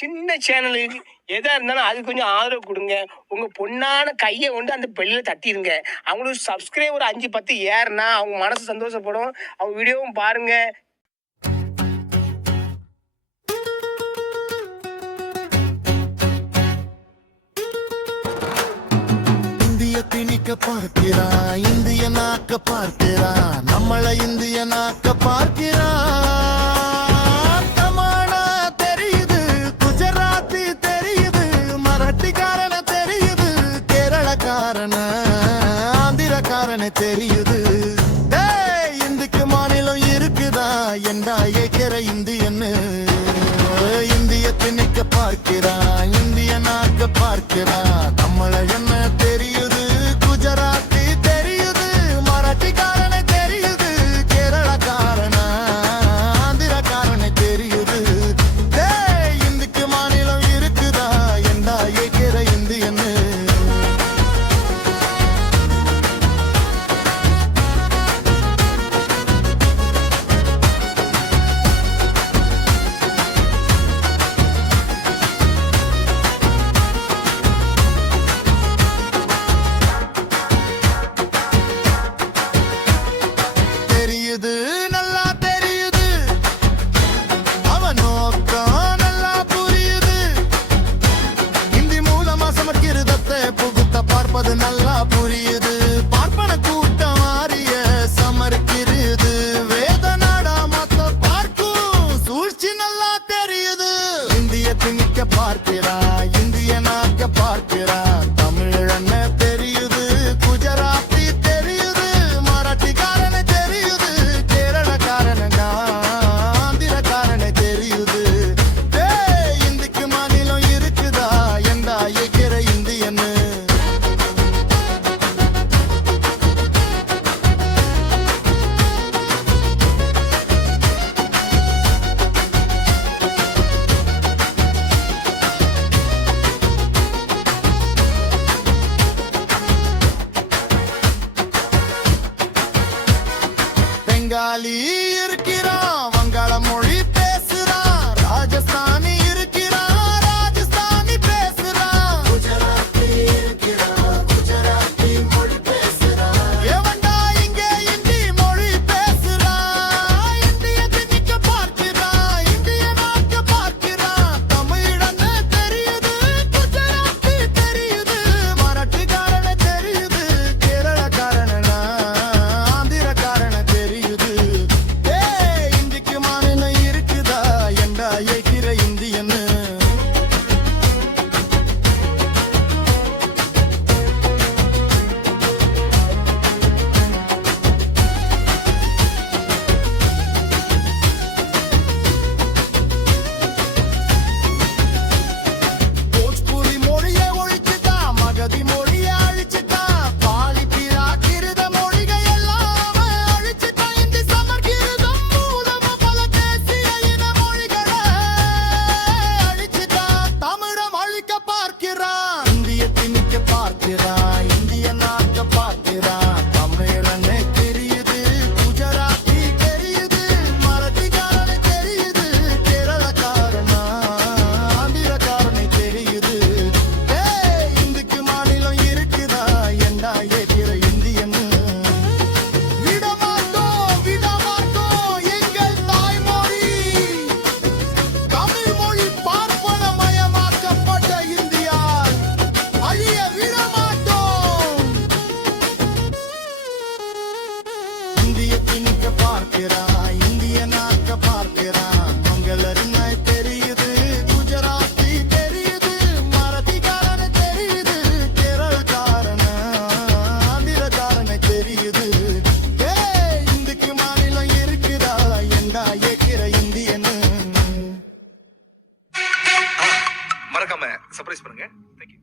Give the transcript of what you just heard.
சின்ன சேனலுக்கு எதா இருந்தாலும் அது கொஞ்சம் ஆதரவு கொடுங்க. உங்க பொண்ணான கையை கொண்டு அந்த பெல்லில் தட்டிடுங்க அவங்களுக்கு சப்ஸ்கிரைபர் அஞ்சு பத்து ஏறுனா அவங்க மனசு சந்தோஷப்படும். அவங்க வீடியோவும் பாருங்க. இந்திய திணிக்க பார்க்கிறா இந்திய நாக்க பார்க்கிறா நம்மளை இந்திய நாக்க பார்க்கிறா. தெரியுது. இந்துக்கு மாநிலம் இருக்குதா? என்றா ஏக்கிற இந்தியன்னு. இந்திய திணிக்க பார்க்கிறா இந்திய நாக்க பார்க்கிறா புகுத்த நல்லா புரியுது. பார்ப்பன கூட்டம் ஆரிய சமர்க்கிறது வேத நாடா மத்த பார்க்கும். சூழ்ச்சி நல்லா தெரியுது. இந்திய திணிக்க பார்க்கிறா Bengali. சர்ப்ரைஸ் பண்ணுங்க. Thank you